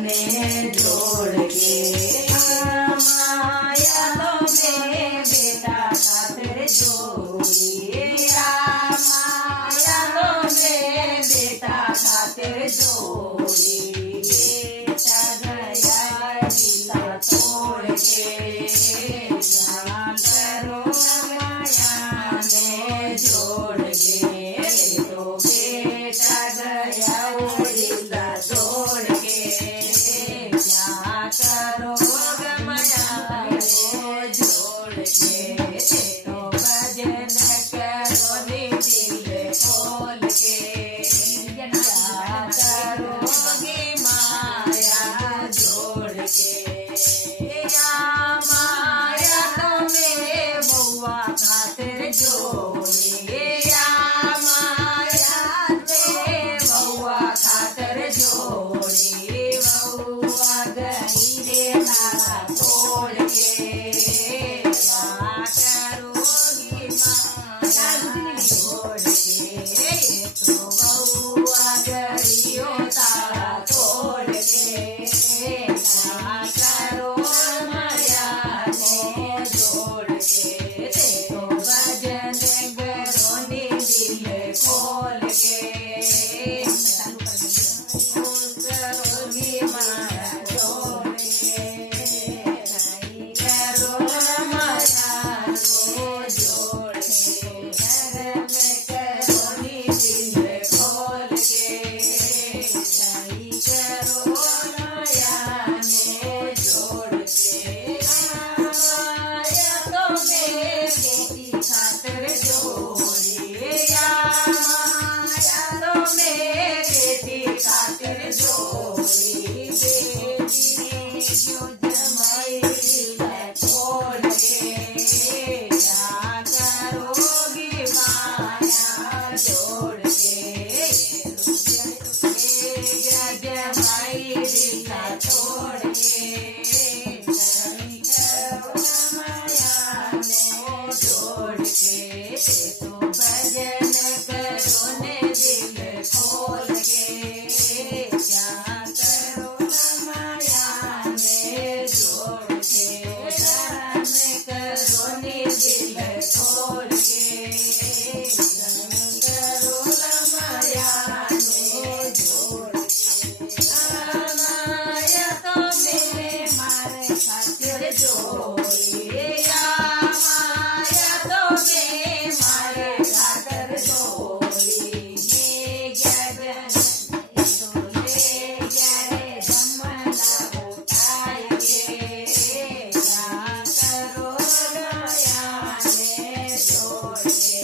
ने जोड़ के माया तो मेरे बेटा खातिर जोड़ी माया तो मेरे बेटा खातिर जोड़ी बेटा गया गीता तोड़ के ध्यान करो माया ने जोड़ के तो बेटा गया वो गीता तोड़ के क्या करो माया ने जोड़ के तो भजन करो दिल खोल के क्या करोगे माया जोड़ के माया तो मेरे बउआ खातिर जोड़ी माया तेरे बउआ खातिर जोड़ी बउआ गई रे नारा तोड़ के क्या करोगी माया जोड़ के तो बउआ गई हो तारा तोड़ के क्या करो माया ने जोड़ के तो भजन करोनी दिल खोल के करोगी माया जोड़ के नहीं करो माया ने जोड़ के घर में करोनी दिल खोल के नहीं करो माया ने जोड़ के माया तो मेरे बेटी खातिर जोड़ी माया तो मेरे बेटी खातिर जोड़ी बेटी ने जो जमाई छोड़ के क्या करोगी माया जोड़ के जमाई दिखा छोड़ के नहीं करो माया ने जोड़ के तो भजन करो ने दिल खोल के क्या करो माया ने जोड़ के धर्म करो ने दिल खोल के करो माया ने जोड़ माया तो मेरे मारे खातिर जोड़ी माया तो मेरे मारे खातिर जोड़ी गगन ले जारे जमना उठाए के क्या करो माया ने जोड़ के